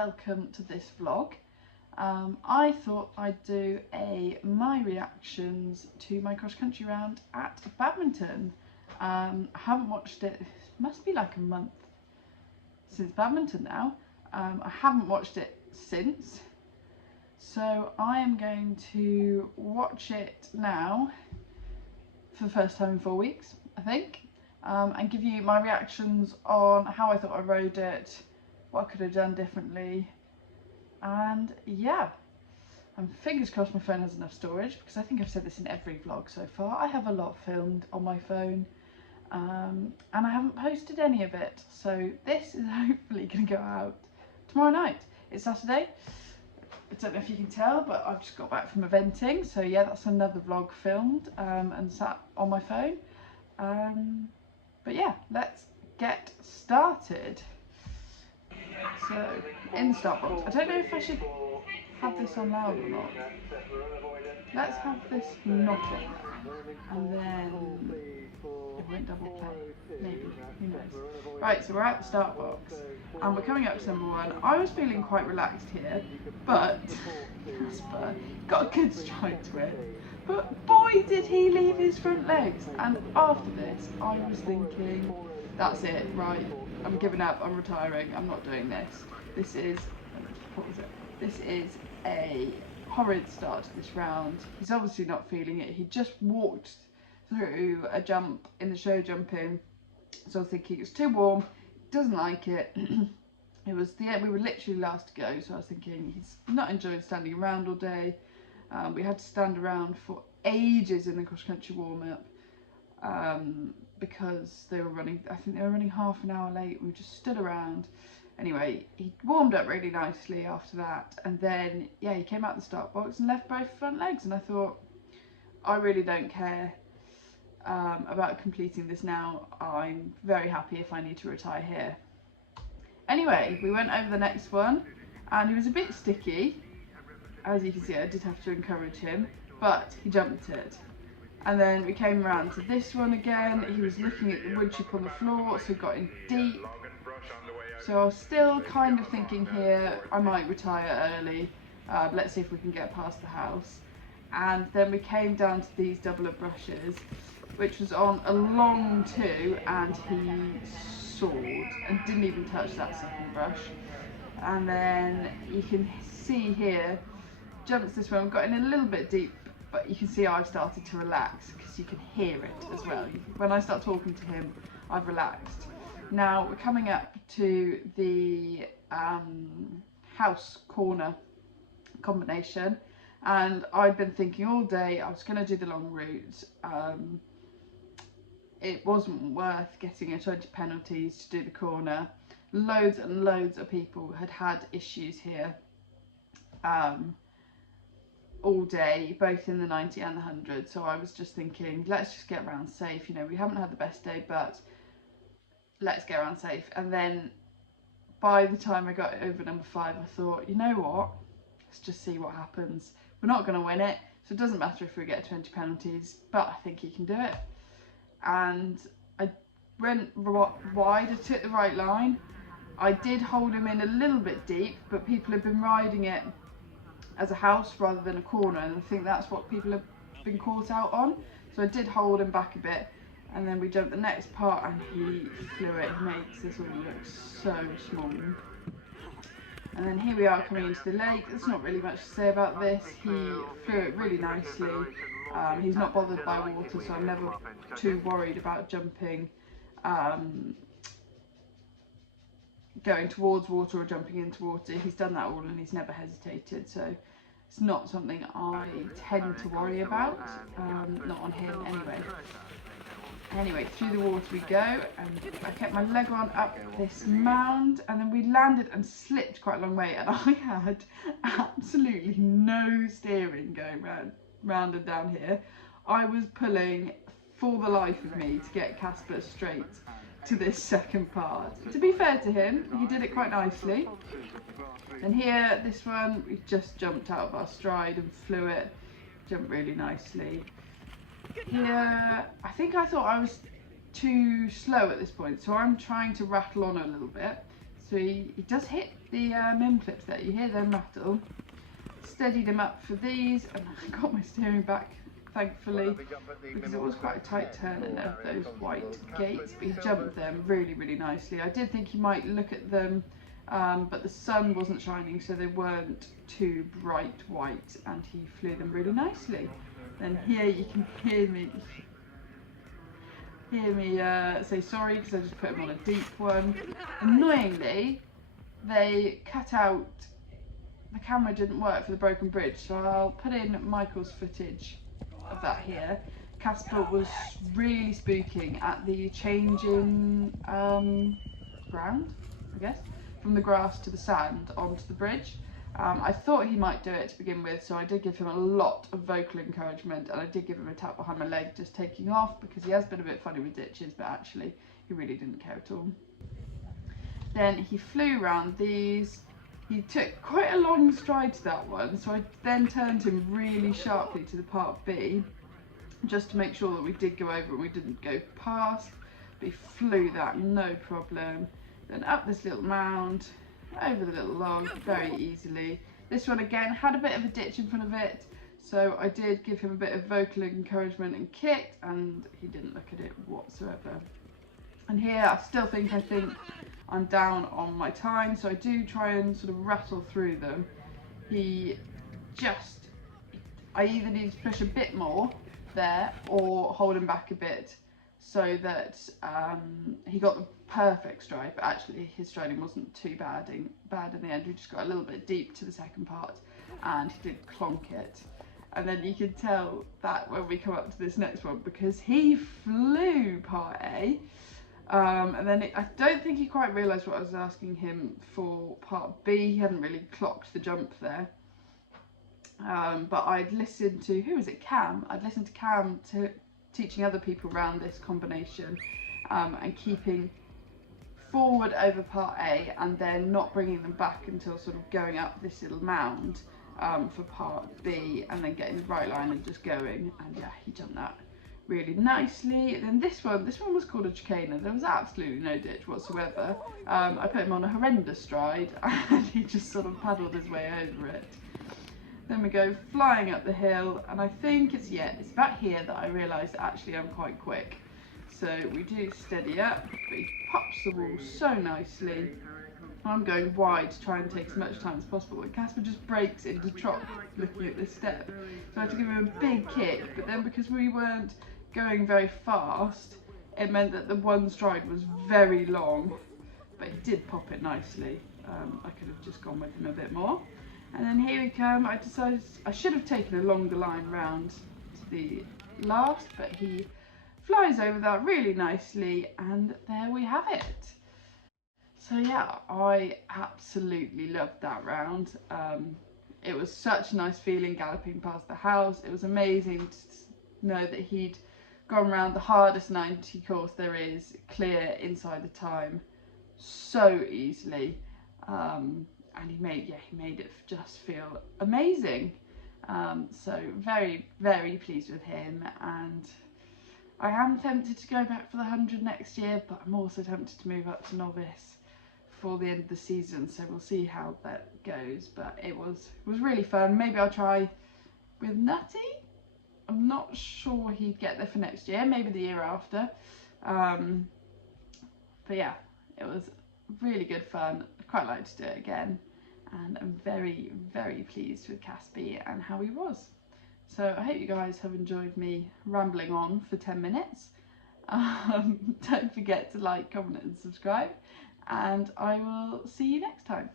welcome to this vlog. I thought I'd do my reactions to my cross country round at Badminton. I haven't watched it, must be like a month since Badminton now. I haven't watched it since, so I am going to watch it now for the first time in 4 weeks, I think, and give you my reactions on how I thought I rode it, what I could have done differently, and yeah, and fingers crossed my phone has enough storage, because I think I've said this in every vlog so far. I have a lot filmed on my phone, and I haven't posted any of it, so this is hopefully going to go out tomorrow night. It's Saturday. I don't know if you can tell, but I've just got back from eventing, so yeah, that's another vlog filmed and sat on my phone. But yeah, let's get started. So, in the start box, I don't know if I should have this on loud or not. Let's have this not on there, and then it won't double play, maybe, who knows. Right, so we're at the start box, and we're coming up to number one. I was feeling quite relaxed here, but Casper got a good stride to it, but boy did he leave his front legs, and after this I was thinking, that's it, right, I'm giving up, I'm retiring, I'm not doing this. This is, this is a horrid start to this round. He's obviously not feeling it. He just walked through a jump in the show jumping, so I was thinking it's too warm, doesn't like it. It was the end, we were literally last to go, so I was thinking he's not enjoying standing around all day. We had to stand around for ages in the cross country warm up because they were running, I think they were running half an hour late. We just stood around. Anyway, he warmed up really nicely after that, and then yeah, he came out the start box and left both front legs, and I thought, I really don't care about completing this now. I'm very happy if I need to retire here. Anyway, we went over the next one, and he was a bit sticky. As you can see, I did have to encourage him, but he jumped it. And then we came around to this one again. He was looking at the wood chip on the floor, so he got in deep. So I was still kind of thinking here, I might retire early. Let's see if we can get past the house. And then we came down to these double-up brushes, which was on a long two, and he soared and didn't even touch that second brush. And then you can see here, jumps this one, got in a little bit deep, but you can see I've started to relax because you can hear it as well. When I start talking to him, I've relaxed. Now we're coming up to the house corner combination, and I'd been thinking all day I was going to do the long route. It wasn't worth getting a 20 penalties to do the corner. Loads and loads of people had issues here all day, both in the 90 and the 100, so I was just thinking, let's just get around safe. You know, we haven't had the best day, but let's get around safe. And then by the time I got over number 5, I thought, you know what, let's just see what happens. We're not going to win it, so it doesn't matter if we get 20 penalties, but I think he can do it. And I went wide, I took the right line. I did hold him in a little bit deep, but people have been riding it as a house rather than a corner, and I think that's what people have been caught out on. So I did hold him back a bit, and then we jumped the next part and he flew it. He makes this all look so small. And then here we are coming into the lake. There's not really much to say about this. He flew it really nicely. He's not bothered by water, so I'm never too worried about jumping, going towards water or jumping into water. He's done that all and he's never hesitated, so it's not something I tend to worry about, not on him anyway. Anyway, through the water we go, and I kept my leg on up this mound, and then we landed and slipped quite a long way, and I had absolutely no steering going round and down here. I was pulling for the life of me to get Casper straight to this second part. To be fair to him, he did it quite nicely. And here, this one, we just jumped out of our stride and flew it, jumped really nicely. Here, I think I thought I was too slow at this point, so I'm trying to rattle on a little bit. So he does hit the mim clips there, you hear them rattle. Steadied him up for these, and I got my steering back, thankfully, because it was quite a tight turn and those white gates, but he jumped them really, really nicely. I did think he might look at them, but the sun wasn't shining, so they weren't too bright white, and he flew them really nicely. Then here you can hear me say sorry because I just put him on a deep one. Annoyingly, they cut out, the camera didn't work for the broken bridge, so I'll put in Michael's footage of that here. Casper was really spooking at the change in ground, I guess, from the grass to the sand onto the bridge. I thought he might do it to begin with, so I did give him a lot of vocal encouragement, and I did give him a tap behind my leg just taking off, because he has been a bit funny with ditches, but actually he really didn't care at all. Then he flew around these. He took quite a long stride to that one, so I then turned him really sharply to the part B, just to make sure that we did go over and we didn't go past, but he flew that no problem. Then up this little mound, over the little log very easily. This one again had a bit of a ditch in front of it, so I did give him a bit of vocal encouragement and kicked, and he didn't look at it whatsoever. And here I think I'm down on my time, so I do try and sort of rattle through them. I either need to push a bit more there or hold him back a bit, so that he got the perfect stride, but actually his striding wasn't too bad in the end. We just got a little bit deep to the second part, and he did clonk it. And then you can tell that when we come up to this next one, because he flew part A, and then I don't think he quite realised what I was asking him for part B. He hadn't really clocked the jump there. But I'd listened to, who was it, Cam? I'd listened to Cam teaching other people around this combination, and keeping forward over part A and then not bringing them back until sort of going up this little mound for part B, and then getting the right line and just going. And yeah, he jumped that really nicely. And then this one was called a chicana. There was absolutely no ditch whatsoever. I put him on a horrendous stride and he just sort of paddled his way over it. Then we go flying up the hill, and I think it's about here that I realised that actually I'm quite quick. So we do steady up, but he pops the wall so nicely. I'm going wide to try and take as much time as possible, and Casper just breaks into trot looking at this step. So I had to give him a big kick, but then because we weren't going very fast, it meant that the one stride was very long, but he did pop it nicely. I could have just gone with him a bit more. And then here we come. I decided I should have taken a longer line round to the last, but he flies over that really nicely, and there we have it. So yeah, I absolutely loved that round. It was such a nice feeling galloping past the house. It was amazing to know that he'd gone around the hardest 90 course there is, clear inside the time, so easily. And he made it just feel amazing. So very, very pleased with him, and I am tempted to go back for the 100 next year, but I'm also tempted to move up to novice for the end of the season, so we'll see how that goes. But it was really fun. Maybe I'll try with Nutty. I'm not sure he'd get there for next year, maybe the year after. But yeah, it was really good fun. I'd quite like to do it again, and I'm very, very pleased with Caspy and how he was. So I hope you guys have enjoyed me rambling on for 10 minutes. Don't forget to like, comment and subscribe, and I will see you next time.